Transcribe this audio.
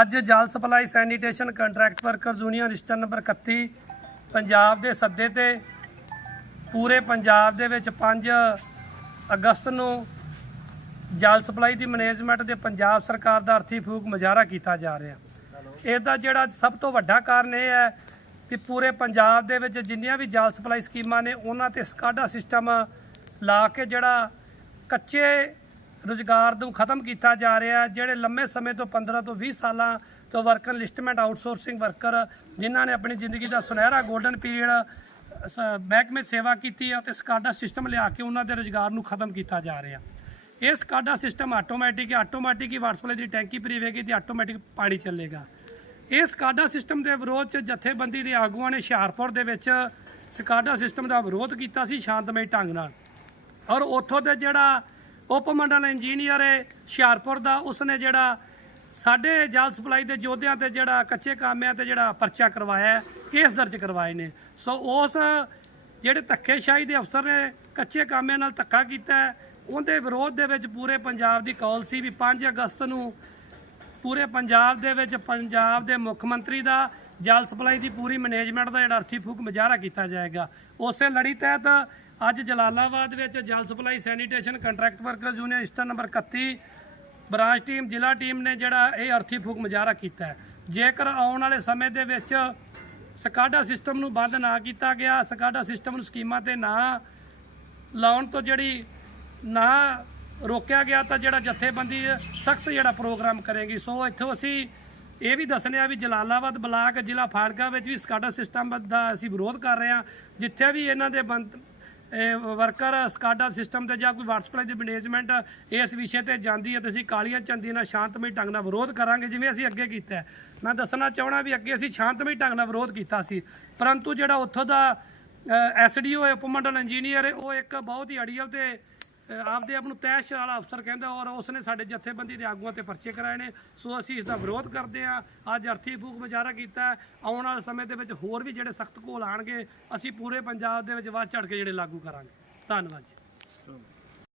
ਅੱਜ ਜਲ supply sanitation contract workers union register number 31 Punjab ਦੇ ਸੱਦੇ ਤੇ ਪੂਰੇ ਪੰਜਾਬ ਦੇ ਵਿੱਚ 5 ਅਗਸਤ ਨੂੰ ਜਲ ਸਪਲਾਈ ਦੀ ਮੈਨੇਜਮੈਂਟ ਦੇ ਪੰਜਾਬ ਸਰਕਾਰ ਦਾ ਅਰਥੀ ਫੂਕ ਮੁਜ਼ਾਹਰਾ ਕੀਤਾ ਜਾ ਰਿਹਾ। ਇਹਦਾ ਜਿਹੜਾ ਸਭ ਤੋਂ ਵੱਡਾ ਕਾਰਨ ਇਹ ਹੈ ਕਿ ਪੂਰੇ ਪੰਜਾਬ ਦੇ ਵਿੱਚ ਜਿੰਨੀਆਂ ਵੀ ਜਲ ਸਪਲਾਈ ਸਕੀਮਾਂ ਨੇ, ਉਹਨਾਂ ਤੇ ਸਕਾਡਾ ਸਿਸਟਮ ਲਾ ਕੇ ਜਿਹੜਾ ਕੱਚੇ ਰੁਜ਼ਗਾਰ ਨੂੰ ਖਤਮ ਕੀਤਾ ਜਾ ਰਿਹਾ ਜਿਹੜੇ ਲੰਮੇ ਸਮੇਂ ਤੋਂ 15 ਤੋਂ 20 ਸਾਲਾਂ ਤੋਂ ਵਰਕਰ ਲਿਸਟਮੈਂਟ ਆਊਟਸੋਰਸਿੰਗ ਵਰਕਰ ਜਿਨ੍ਹਾਂ ਨੇ ਆਪਣੀ ਜ਼ਿੰਦਗੀ ਦਾ ਸੁਨਹਿਰਾ 골ਡਨ ਪੀਰੀਅਡ ਮਹਿਕਮੇ ਸੇਵਾ ਕੀਤੀ ਹੈ ਤੇ ਸਕਾਡਾ ਸਿਸਟਮ ਲਿਆ ਕੇ ਉਹਨਾਂ ਦੇ ਰੁਜ਼ਗਾਰ ਨੂੰ ਖਤਮ ਕੀਤਾ ਜਾ ਰਿਹਾ ਇਹ ਸਕਾਡਾ ਸਿਸਟਮ ਆਟੋਮੈਟਿਕ ਹੈ ਆਟੋਮੈਟਿਕ ਹੀ ਵਾਟਰ ਸਪਲਾਈ ਦੀ ਟੈਂਕੀ ਭਰੀ ਹੋਵੇਗੀ ਤੇ ਆਟੋਮੈਟਿਕ ਪਾਣੀ ਚੱਲੇਗਾ। ਇਹ ਸਕਾਡਾ ਸਿਸਟਮ ਦੇ ਵਿਰੋਧ 'ਚ ਜਥੇਬੰਦੀ ਦੇ ਆਗੂਆਂ ਨੇ ਹੁਸ਼ਿਆਰਪੁਰ ਦੇ ਵਿੱਚ ਸਕਾਡਾ ਸਿਸਟਮ ਦਾ ਵਿਰੋਧ ਕੀਤਾ ਸੀ ਸ਼ਾਂਤਮਈ ਢੰਗ ਨਾਲ। ਔਰ ਉੱਥੋਂ ਦੇ ਜਿਹੜਾ ਉਪ ਮੰਡਲ ਇੰਜੀਨੀਅਰ ਹੈ ਹੁਸ਼ਿਆਰਪੁਰ ਦਾ। ਉਸਨੇ ਜਿਹੜਾ ਸਾਡੇ ਜਲ ਸਪਲਾਈ ਦੇ ਯੋਧਿਆਂ ਤੇ ਜਿਹੜਾ ਕੱਚੇ ਕਾਮਿਆਂ ਤੇ ਜਿਹੜਾ ਪਰਚਾ ਕਰਵਾਇਆ ਕੇਸ ਦਰਜ ਕਰਵਾਏ ਨੇ। ਸੋ ਉਸ ਜਿਹੜੇ ਧੱਕੇਸ਼ਾਹੀ ਦੇ ਅਫਸਰ ਨੇ, ਕੱਚੇ ਕਾਮਿਆਂ ਨਾਲ ਧੱਕਾ ਕੀਤਾ ਉਹਦੇ ਵਿਰੋਧ ਦੇ ਵਿੱਚ ਪੂਰੇ ਪੰਜਾਬ ਦੀ ਕੌਲ ਸੀ ਵੀ 5 ਅਗਸਤ ਨੂੰ ਪੂਰੇ ਪੰਜਾਬ ਦੇ ਵਿੱਚ ਪੰਜਾਬ ਦੇ ਮੁੱਖ ਮੰਤਰੀ ਦਾ ਜਲ ਸਪਲਾਈ ਦੀ ਪੂਰੀ ਮੈਨੇਜਮੈਂਟ ਦਾ ਜਿਹੜਾ ਅਰਥੀ ਫੂਕ ਮੁਜ਼ਾਹਰਾ ਕੀਤਾ ਜਾਏਗਾ। ਉਸੇ ਲੜੀ ਤਹਿਤ ਅੱਜ ਜਲਾਲਾਬਾਦ ਵਿੱਚ ਜਲ supply sanitation contract workers union register number 31 branch team ਜ਼ਿਲ੍ਹਾ ਟੀਮ ਨੇ ਜਿਹੜਾ ਇਹ ਅਰਥੀ ਫੂਕ ਮੁਜ਼ਾਹਰਾ ਕੀਤਾ ਹੈ। ਜੇਕਰ ਆਉਣ ਵਾਲੇ ਸਮੇਂ ਦੇ ਵਿੱਚ ਸਕਾਡਾ ਸਿਸਟਮ ਨੂੰ ਬੰਦ ਨਾ ਕੀਤਾ ਗਿਆ, ਸਕਾਡਾ ਸਿਸਟਮ ਨੂੰ ਸਕੀਮਾਂ ਤੇ ਨਾ ਲਾਉਣ ਤੋਂ ਜਿਹੜੀ ਨਾ ਰੋਕਿਆ ਗਿਆ ਤਾਂ ਜਿਹੜਾ ਜਥੇਬੰਦੀ ਸਖਤ ਜਿਹੜਾ ਪ੍ਰੋਗਰਾਮ ਕਰੇਗੀ। ਸੋ ਇੱਥੋਂ ਅਸੀਂ ਇਹ ਵੀ ਦੱਸਨੇ ਆ ਵੀ ਜਲਾਲਾਬਾਦ ਬਲਾਕ ਜ਼ਿਲ੍ਹਾ ਫਾੜਕਾ ਵਿੱਚ ਵੀ ਸਕਾਡਾ ਸਿਸਟਮ ਦਾ ਅਸੀਂ ਵਿਰੋਧ ਕਰ ਰਹੇ ਹਾਂ। ਜਿੱਥੇ ਵੀ ਇਹਨਾਂ ਦੇ ਬੰਦ ਇਹ ਵਰਕਰ ਸਕਾਡਾ ਸਿਸਟਮ ਤੇ ਜਾਂ ਕੋਈ ਵਾਟਰ ਸਪਲਾਈ ਦੀ ਮੈਨੇਜਮੈਂਟ ਇਸ ਵਿਸ਼ੇ ਤੇ ਜਾਂਦੀ ਹੈ ਤੇ ਅਸੀਂ ਕਾਲੀਆਂ ਚੰਦੀਆਂ ਨਾਲ ਸ਼ਾਂਤਮਈ ਢੰਗ ਨਾਲ ਵਿਰੋਧ ਕਰਾਂਗੇ, ਜਿਵੇਂ ਅਸੀਂ ਅੱਗੇ ਕੀਤਾ ਮੈਂ ਦੱਸਣਾ ਚਾਹਣਾ ਵੀ ਅੱਗੇ ਅਸੀਂ ਸ਼ਾਂਤਮਈ ਢੰਗ ਨਾਲ ਵਿਰੋਧ ਕੀਤਾ ਸੀ। ਪਰੰਤੂ ਜਿਹੜਾ ਉੱਥੋਂ ਦਾ ਐਸਡੀਓ ਹੈ ਉਪਮੰਡਲ ਇੰਜੀਨੀਅਰ ਉਹ ਇੱਕ ਬਹੁਤ ਹੀ ਅੜੀਅਲ ਤੇ ਆਪਦੇ ਆਪ ਨੂੰ ਤੈਸ਼ ਵਾਲਾ ਅਫਸਰ ਕਹਿੰਦਾ ਔਰ ਉਸਨੇ ਸਾਡੇ ਜਥੇਬੰਦੀ ਦੇ ਆਗੂਆਂ ਤੇ ਪਰਚੇ ਕਰਾਏ ਨੇ। ਸੋ ਅਸੀਂ ਇਸ ਦਾ ਵਿਰੋਧ ਕਰਦੇ ਹਾਂ। ਅੱਜ ਅਰਥੀ ਫੂਕ ਮੁਜ਼ਾਹਰਾ ਕੀਤਾ। ਆਉਣ ਵਾਲੇ ਸਮੇਂ ਦੇ ਵਿੱਚ ਹੋਰ ਵੀ ਜਿਹੜੇ ਸਖਤ ਘੋਲ ਆਣਗੇ ਅਸੀਂ ਪੂਰੇ ਪੰਜਾਬ ਦੇ ਵਿੱਚ ਵੱਧ ਚੜ ਕੇ ਜਿਹੜੇ ਲਾਗੂ ਕਰਾਂਗੇ। ਧੰਨਵਾਦ ਜੀ।